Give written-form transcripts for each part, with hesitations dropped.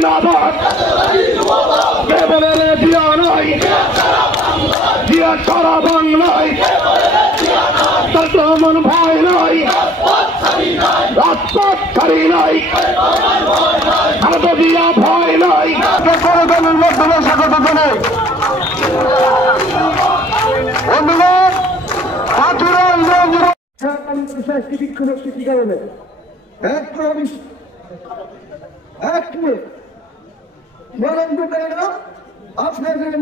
জিন্দাবাদ কে বলে রে জিয়া নাই জিয়া সারা বাংলায় তার তো এমন ভয় নাই রাজপথ ছাড়ি নাই আমার তো জিয়া ভয় নাই দলের মাধ্যমে স্বাগত জানাই বন্ধুগণ একটি বিক্ষোভ একটি কি কারণে আপনাদের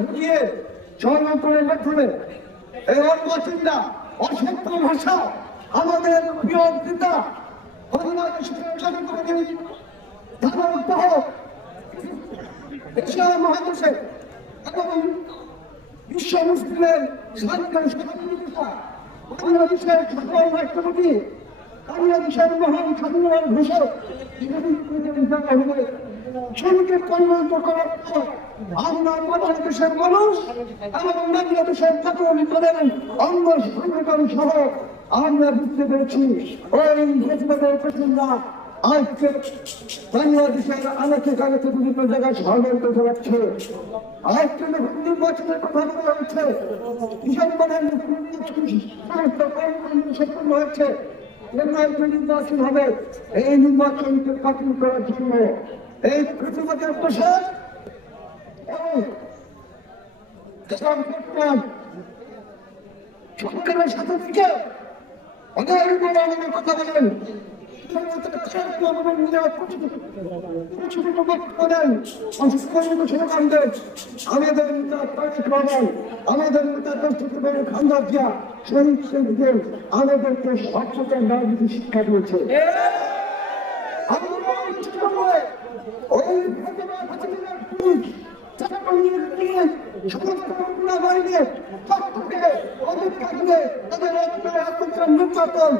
ঘুরিয়ে সংরক্ষণের মাধ্যমে এই অর্বাচিন্তা অসত্য ভাষা আমাদের প্রিয় নেতা এশিয়া মহাদেশে এবং বিশ্ব মুসলিমের বাংলাদেশের সকল রাষ্ট্রপতি বাংলাদেশের মহান স্বাধীনতার ঘোষক শ্রমিকের কল্যাণ করার পর আমরা বাংলাদেশের মানুষ এবং বাংলাদেশের চাকরি করেন অঙ্গ সংগঠন সহ আমরা বুঝতে পেরেছি ওই ঘোষণাদের পেছনরা আজকে বাংলাদেশের আলোচনাতে বিভিন্ন জায়গায় ষড়যন্ত্র চালাচ্ছে আজকে নির্বাচনের কথা বলা হচ্ছে ডিসেম্বরের সম্পন্ন হয়েছে নির্বাচন হবে এই নির্বাচনকে বাতিল করার জন্য এই প্রতিবাদের প্রসার সরকারের সাথে থেকে অনেক কথা বলেন আমাদেরকে সচেতন রাজনীতি শিক্ষা দিয়েছে নির্যাতন